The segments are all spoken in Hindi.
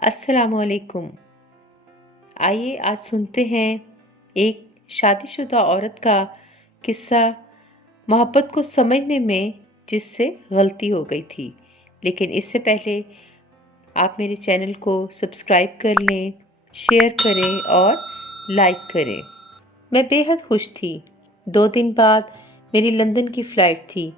अस्सलामुअलैकुम। आइए आज सुनते हैं एक शादीशुदा औरत का किस्सा, मोहब्बत को समझने में जिससे गलती हो गई थी। लेकिन इससे पहले आप मेरे चैनल को सब्सक्राइब कर लें, शेयर करें और लाइक करें। मैं बेहद खुश थी। 2 दिन बाद मेरी लंदन की फ़्लाइट थी।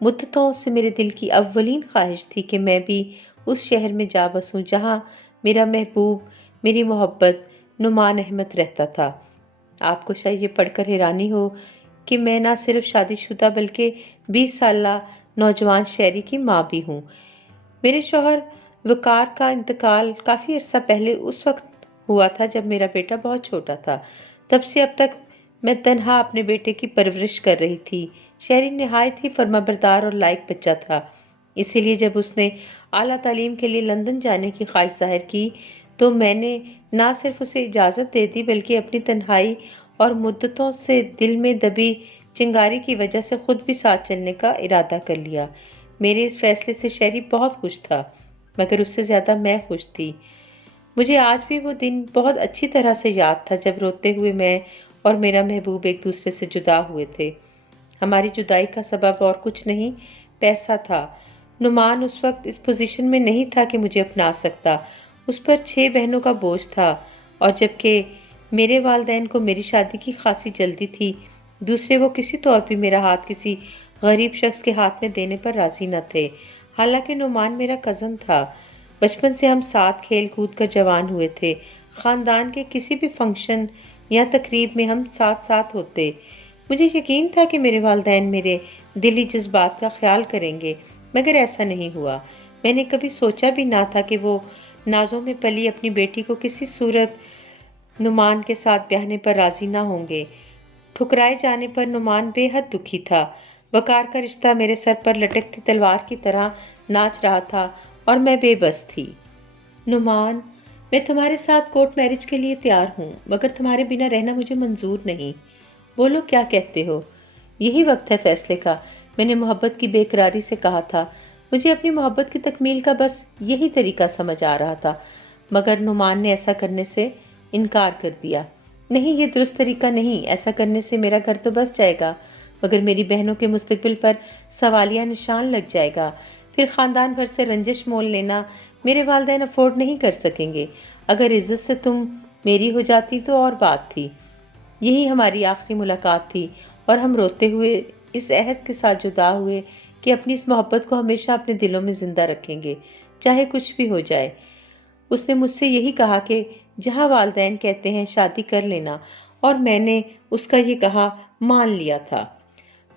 मुद्दतों से मेरे दिल की अव्वलीन ख्वाहिश थी कि मैं भी उस शहर में जा बसूं जहां मेरा महबूब, मेरी मोहब्बत नुमान अहमद रहता था। आपको शायद ये पढ़कर हैरानी हो कि मैं ना सिर्फ शादीशुदा बल्कि 20 साला नौजवान शहरी की माँ भी हूँ। मेरे शौहर वकार का इंतकाल काफ़ी अरसा पहले उस वक्त हुआ था जब मेरा बेटा बहुत छोटा था। तब से अब तक मैं तन्हा अपने बेटे की परवरिश कर रही थी। शहरी निहायत ही फर्माबरदार और लायक बच्चा था। इसीलिए जब उसने आला तालीम के लिए लंदन जाने की ख्वाहिश जाहिर की तो मैंने ना सिर्फ उसे इजाज़त दे दी बल्कि अपनी तन्हाई और मुद्दतों से दिल में दबी चिंगारी की वजह से खुद भी साथ चलने का इरादा कर लिया। मेरे इस फैसले से शहरी बहुत खुश था, मगर उससे ज़्यादा मैं खुश थी। मुझे आज भी वो दिन बहुत अच्छी तरह से याद था जब रोते हुए मैं और मेरा महबूब एक दूसरे से जुदा हुए थे। हमारी जुदाई का सबब और कुछ नहीं, पैसा था। नुमान उस वक्त इस पोजीशन में नहीं था कि मुझे अपना सकता। उस पर 6 बहनों का बोझ था और जबकि मेरे वालिदैन को मेरी शादी की खासी जल्दी थी, दूसरे वो किसी तौर पर मेरा हाथ किसी गरीब शख्स के हाथ में देने पर राजी न थे। हालांकि नुमान मेरा कज़न था। बचपन से हम साथ खेल कूद कर जवान हुए थे। ख़ानदान के किसी भी फंक्शन या तकरीब में हम साथ साथ होते। मुझे यकीन था कि मेरे वालिदैन मेरे दिली जज्बात का ख्याल करेंगे, मगर ऐसा नहीं हुआ। मैंने कभी सोचा भी ना था कि वो नाज़ों में पली अपनी बेटी को किसी सूरत नुमान के साथ ब्याहने पर राजी ना होंगे। ठुकराए जाने पर नुमान बेहद दुखी था। वकार का रिश्ता मेरे सर पर लटकती तलवार की तरह नाच रहा था और मैं बेबस थी। नुमान, मैं तुम्हारे साथ कोर्ट मैरिज के लिए तैयार हूँ, मगर तुम्हारे बिना रहना मुझे मंजूर नहीं। बोलो क्या कहते हो? यही वक्त है फैसले का, मैंने मोहब्बत की बेकरारी से कहा था। मुझे अपनी मोहब्बत की तकमील का बस यही तरीका समझ आ रहा था, मगर नुमान ने ऐसा करने से इनकार कर दिया। नहीं, ये दुरुस्त तरीका नहीं, ऐसा करने से मेरा घर तो बस जाएगा, मगर मेरी बहनों के मुस्तकबिल पर सवालिया निशान लग जाएगा। फिर ख़ानदान भर से रंजिश मोल लेना मेरे वालिदैन अफोर्ड नहीं कर सकेंगे। अगर इज्जत से तुम मेरी हो जाती तो और बात थी। यही हमारी आखिरी मुलाकात थी और हम रोते हुए इस अहद के साथ जुदा हुए कि अपनी इस मोहब्बत को हमेशा अपने दिलों में जिंदा रखेंगे, चाहे कुछ भी हो जाए। उसने मुझसे यही कहा कि जहाँ वालिदैन कहते हैं शादी कर लेना, और मैंने उसका ये कहा मान लिया था।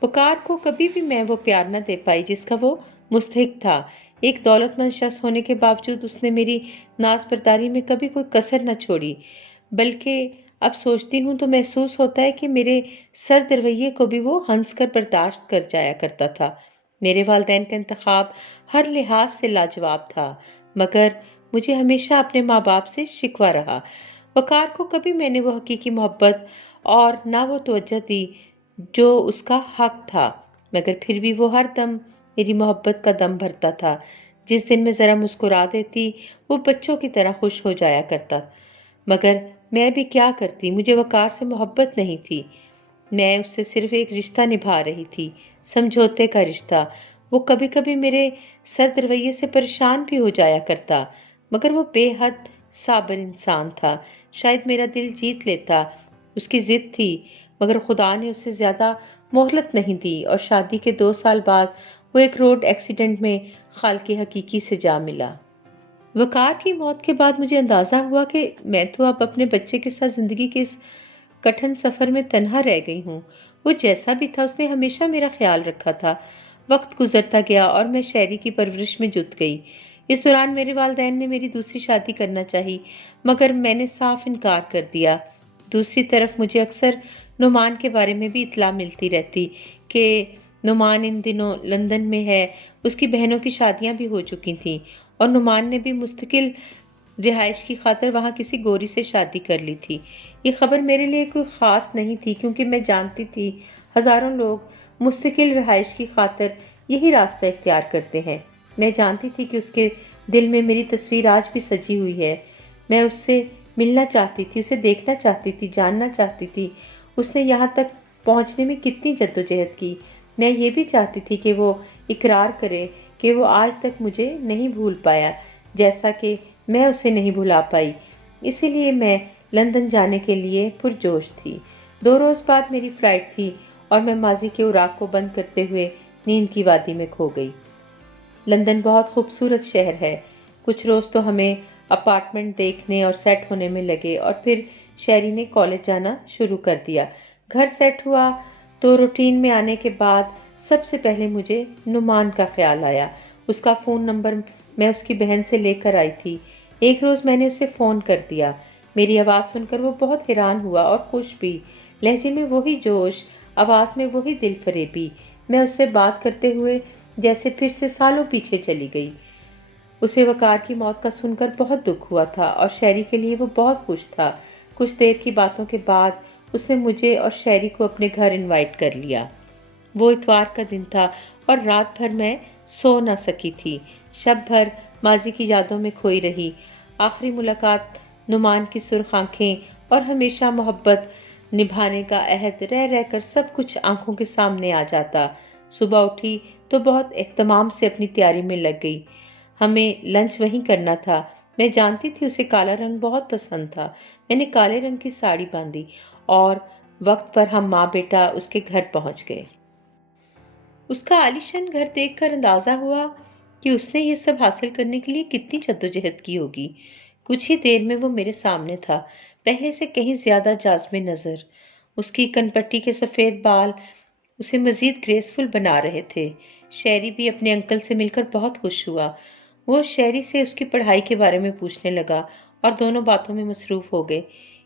वकार को कभी भी मैं वो प्यार न दे पाई जिसका वो मुस्तहिक था। एक दौलतमंद शख्स होने के बावजूद उसने मेरी नाज बर्दारी में कभी कोई कसर न छोड़ी, बल्कि अब सोचती हूँ तो महसूस होता है कि मेरे सर्द रवैये को भी वो हंस कर बर्दाश्त कर जाया करता था। मेरे वालिदैन का इंतखाब हर लिहाज से लाजवाब था, मगर मुझे हमेशा अपने माँ बाप से शिकवा रहा। वकार को कभी मैंने वो हकीकी मोहब्बत और ना वो तवज्जो दी जो उसका हक था, मगर फिर भी वो हर दम मेरी मोहब्बत का दम भरता था। जिस दिन मैं ज़रा मुस्कुरा देती, वो बच्चों की तरह खुश हो जाया करता। मगर मैं भी क्या करती, मुझे वकार से मोहब्बत नहीं थी। मैं उससे सिर्फ एक रिश्ता निभा रही थी, समझौते का रिश्ता। वो कभी कभी मेरे सर्द रवैये से परेशान भी हो जाया करता, मगर वो बेहद साबिर इंसान था। शायद मेरा दिल जीत लेता। उसकी जिद थी, मगर खुदा ने उससे ज़्यादा मोहलत नहीं दी और शादी के 2 साल बाद वो एक रोड एक्सीडेंट में खालके हकीकी से जा मिला। वकार की मौत के बाद मुझे अंदाज़ा हुआ कि मैं तो अब अपने बच्चे के साथ ज़िंदगी के इस कठिन सफ़र में तन्हा रह गई हूँ। वो जैसा भी था उसने हमेशा मेरा ख्याल रखा था। वक्त गुजरता गया और मैं शहरी की परवरिश में जुट गई। इस दौरान मेरे वालिदैन ने मेरी दूसरी शादी करना चाही, मगर मैंने साफ इनकार कर दिया। दूसरी तरफ मुझे अक्सर नुमान के बारे में भी इत्तला मिलती रहती कि नुमान इन दिनों लंदन में है। उसकी बहनों की शादियां भी हो चुकी थीं और नुमान ने भी मुस्तकिल रिहाइश की खातिर वहाँ किसी गोरी से शादी कर ली थी। ये खबर मेरे लिए कोई ख़ास नहीं थी, क्योंकि मैं जानती थी हज़ारों लोग मुस्तकिल रिहाइश की खातिर यही रास्ता इख्तियार करते हैं। मैं जानती थी कि उसके दिल में मेरी तस्वीर आज भी सजी हुई है। मैं उससे मिलना चाहती थी, उसे देखना चाहती थी, जानना चाहती थी उसने यहाँ तक पहुँचने में कितनी जद्दोजहद की। मैं ये भी चाहती थी कि वो इकरार करे कि वो आज तक मुझे नहीं भूल पाया, जैसा कि मैं उसे नहीं भुला पाई। इसीलिए मैं लंदन जाने के लिए पुरजोश थी। 2 रोज़ बाद मेरी फ़्लाइट थी और मैं माज़ी के उराक को बंद करते हुए नींद की वादी में खो गई। लंदन बहुत खूबसूरत शहर है। कुछ रोज़ तो हमें अपार्टमेंट देखने और सेट होने में लगे और फिर शेरी ने कॉलेज जाना शुरू कर दिया। घर सेट हुआ तो रूटीन में आने के बाद सबसे पहले मुझे नुमान का ख्याल आया। उसका फ़ोन नंबर मैं उसकी बहन से लेकर आई थी। एक रोज़ मैंने उसे फ़ोन कर दिया। मेरी आवाज़ सुनकर वो बहुत हैरान हुआ और खुश भी। लहजे में वही जोश, आवाज़ में वही दिलफरेबी। मैं उससे बात करते हुए जैसे फिर से सालों पीछे चली गई। उसे वकार की मौत का सुनकर बहुत दुख हुआ था और शेरी के लिए वो बहुत खुश था। कुछ देर की बातों के बाद उसने मुझे और शेरी को अपने घर इनवाइट कर लिया। वो इतवार का दिन था और रात भर मैं सो न सकी थी। शब भर माजी की यादों में खोई रही। आखिरी मुलाकात, नुमान की सुर्ख आंखें और हमेशा मोहब्बत निभाने का अहद रह रहकर सब कुछ आंखों के सामने आ जाता। सुबह उठी तो बहुत एहतमाम से अपनी तैयारी में लग गई। हमें लंच वहीं करना था। मैं जानती थी उसे काला रंग बहुत पसंद था। मैंने काले रंग की साड़ी बांधी और वक्त पर हम माँ बेटा उसके घर पहुंच गए। उसका आलीशान घर देखकर अंदाजा हुआ कि उसने ये सब हासिल करने के लिए कितनी जद्दोजहद की होगी। कुछ ही देर में वो मेरे सामने था, पहले से कहीं ज्यादा जाज़्बे नजर। उसकी कनपट्टी के सफेद बाल उसे मजीद ग्रेसफुल बना रहे थे। शेरी भी अपने अंकल से मिलकर बहुत खुश हुआ। वो शेरी से उसकी पढ़ाई के बारे में पूछने लगा और दोनों बातों में मसरूफ हो गए।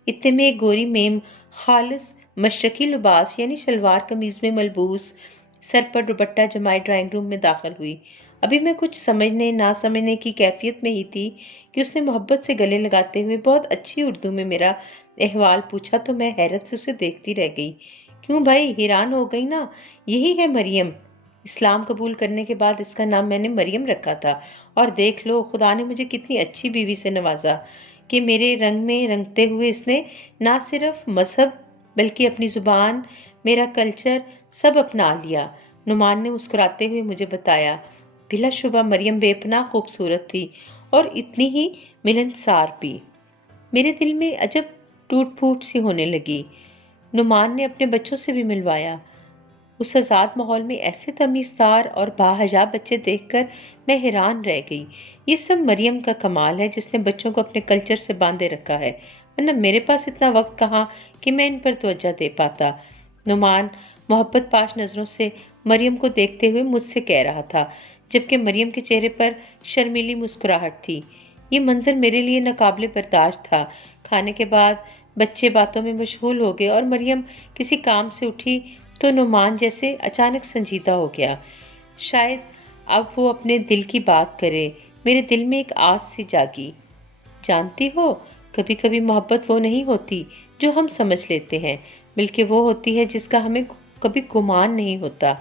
इतने में एक गोरी मेम खालिस मशरकी लिबास यानी शलवार कमीज में मलबूस, सर पर दुपट्टा जमाए ड्राइंग रूम में दाखिल हुई। अभी मैं कुछ समझने ना समझने की कैफियत में ही थी कि उसने मोहब्बत से गले लगाते हुए बहुत अच्छी उर्दू में मेरा अहवाल पूछा तो मैं हैरत से उसे देखती रह गई। क्यों भाई, हैरान हो गई ना? यही है मरियम। इस्लाम कबूल करने के बाद इसका नाम मैंने मरियम रखा था और देख लो खुदा ने मुझे कितनी अच्छी बीवी से नवाजा कि मेरे रंग में रंगते हुए इसने ना सिर्फ मजहब बल्कि अपनी जुबान, मेरा कल्चर सब अपना लिया। नुमान ने मुस्कुराते हुए मुझे बताया, बिलाशुबा मरियम बेपनाह खूबसूरत थी और इतनी ही मिलनसार भी। मेरे दिल में अजब टूट फूट सी होने लगी। नुमान ने अपने बच्चों से भी मिलवाया। उस आज़ाद माहौल में ऐसे तमीज़दार और बाहजाब बच्चे देखकर मैं हैरान रह गई। ये सब मरियम का कमाल है जिसने बच्चों को अपने कल्चर से बांधे रखा है, वरना मेरे पास इतना वक्त कहाँ कि मैं इन पर तवज्जो दे पाता। नुमान मोहब्बत पाश नज़रों से मरियम को देखते हुए मुझसे कह रहा था, जबकि मरियम के चेहरे पर शर्मीली मुस्कुराहट थी। ये मंजर मेरे लिए नाकाबिले बर्दाश्त था। खाने के बाद बच्चे बातों में मशगूल हो गए और मरियम किसी काम से उठी तो नुमान जैसे अचानक संजीदा हो गया। शायद अब वो अपने दिल की बात करे। मेरे दिल में एक आस सी जागी। जानती हो, कभी कभी मोहब्बत वो नहीं होती जो हम समझ लेते हैं, बल्कि वो होती है जिसका हमें कभी गुमान नहीं होता।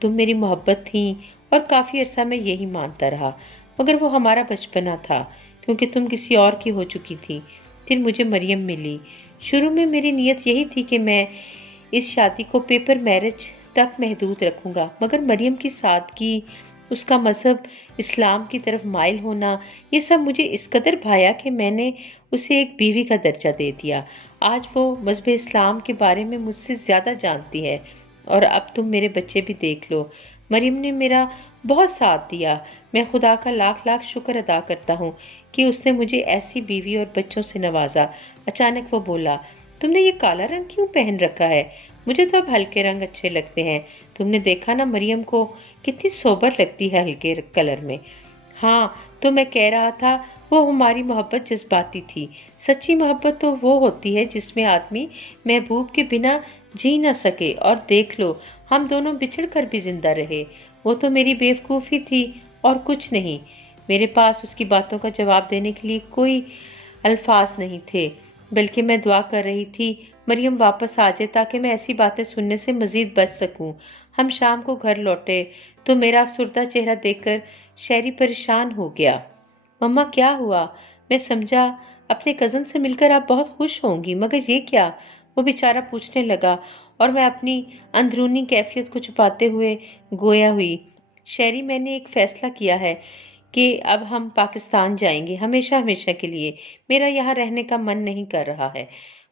तुम मेरी मोहब्बत थी और काफ़ी अरसा मैं यही मानता रहा, मगर वो हमारा बचपना था क्योंकि तुम किसी और की हो चुकी थी। फिर मुझे मरियम मिली। शुरू में मेरी नीयत यही थी कि मैं इस शादी को पेपर मैरिज तक महदूद रखूंगा, मगर मरियम की सादगी, उसका मजहब इस्लाम की तरफ माइल होना, ये सब मुझे इस कदर भाया कि मैंने उसे एक बीवी का दर्जा दे दिया। आज वो मजहब इस्लाम के बारे में मुझसे ज़्यादा जानती है। और अब तुम मेरे बच्चे भी देख लो। मरियम ने मेरा बहुत साथ दिया। मैं खुदा का लाख लाख शुक्र अदा करता हूँ कि उसने मुझे ऐसी बीवी और बच्चों से नवाजा। अचानक वो बोला, तुमने ये काला रंग क्यों पहन रखा है? मुझे तो अब हल्के रंग अच्छे लगते हैं। तुमने देखा ना मरियम को कितनी सोबर लगती है हल्के कलर में। हाँ, तो मैं कह रहा था वो हमारी मोहब्बत जज्बाती थी। सच्ची मोहब्बत तो वो होती है जिसमें आदमी महबूब के बिना जी ना सके। और देख लो, हम दोनों बिछड़ कर भी जिंदा रहे। वो तो मेरी बेवकूफ़ी थी और कुछ नहीं। मेरे पास उसकी बातों का जवाब देने के लिए कोई अल्फाज नहीं थे, बल्कि मैं दुआ कर रही थी मरियम वापस आ जाए ताकि मैं ऐसी बातें सुनने से मजीद बच सकूं। हम शाम को घर लौटे तो मेरा अफसुर्दा चेहरा देखकर शहरी परेशान हो गया। मम्मा क्या हुआ? मैं समझा अपने कज़न से मिलकर आप बहुत खुश होंगी, मगर ये क्या? वो बेचारा पूछने लगा और मैं अपनी अंदरूनी कैफियत को छुपाते हुए गोया हुई। शहरी, मैंने एक फैसला किया है कि अब हम पाकिस्तान जाएंगे, हमेशा हमेशा के लिए। मेरा यहाँ रहने का मन नहीं कर रहा है।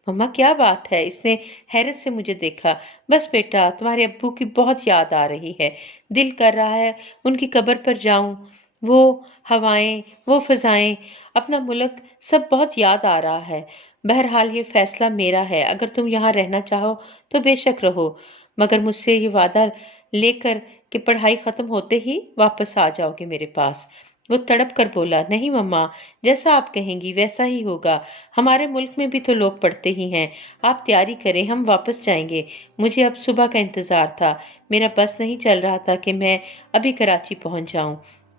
मम्मा क्या बात है? इसने हैरत से मुझे देखा। बस बेटा, तुम्हारे अब्बू की बहुत याद आ रही है। दिल कर रहा है उनकी कब्र पर जाऊं। वो हवाएं, वो फिजाएं, अपना मुल्क, सब बहुत याद आ रहा है। बहरहाल ये फैसला मेरा है। अगर तुम यहाँ रहना चाहो तो बेशक रहो, मगर मुझसे ये वादा लेकर कि पढ़ाई खत्म होते ही वापस आ जाओगे मेरे पास। वो तड़प कर बोला, नहीं मम्मा, जैसा आप कहेंगी वैसा ही होगा। हमारे मुल्क में भी तो लोग पढ़ते ही हैं। आप तैयारी करें, हम वापस जाएंगे। मुझे अब सुबह का इंतजार था। मेरा बस नहीं चल रहा था कि मैं अभी कराची पहुंच जाऊं।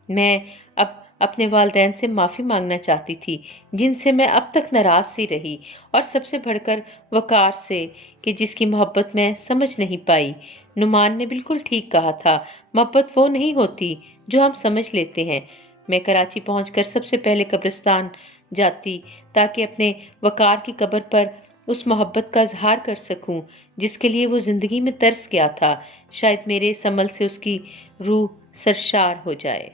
मैं अब अपने वालिदैन से माफ़ी मांगना चाहती थी, जिनसे मैं अब तक नाराज़ सी रही, और सबसे बढ़कर वकार से, कि जिसकी मोहब्बत मैं समझ नहीं पाई। नुमान ने बिल्कुल ठीक कहा था, मोहब्बत वो नहीं होती जो हम समझ लेते हैं। मैं कराची पहुंचकर सबसे पहले कब्रिस्तान जाती, ताकि अपने वकार की कब्र पर उस मोहब्बत का इजहार कर सकूं जिसके लिए वो जिंदगी में तरस गया था। शायद मेरे इस अमल से उसकी रूह सरशार हो जाए।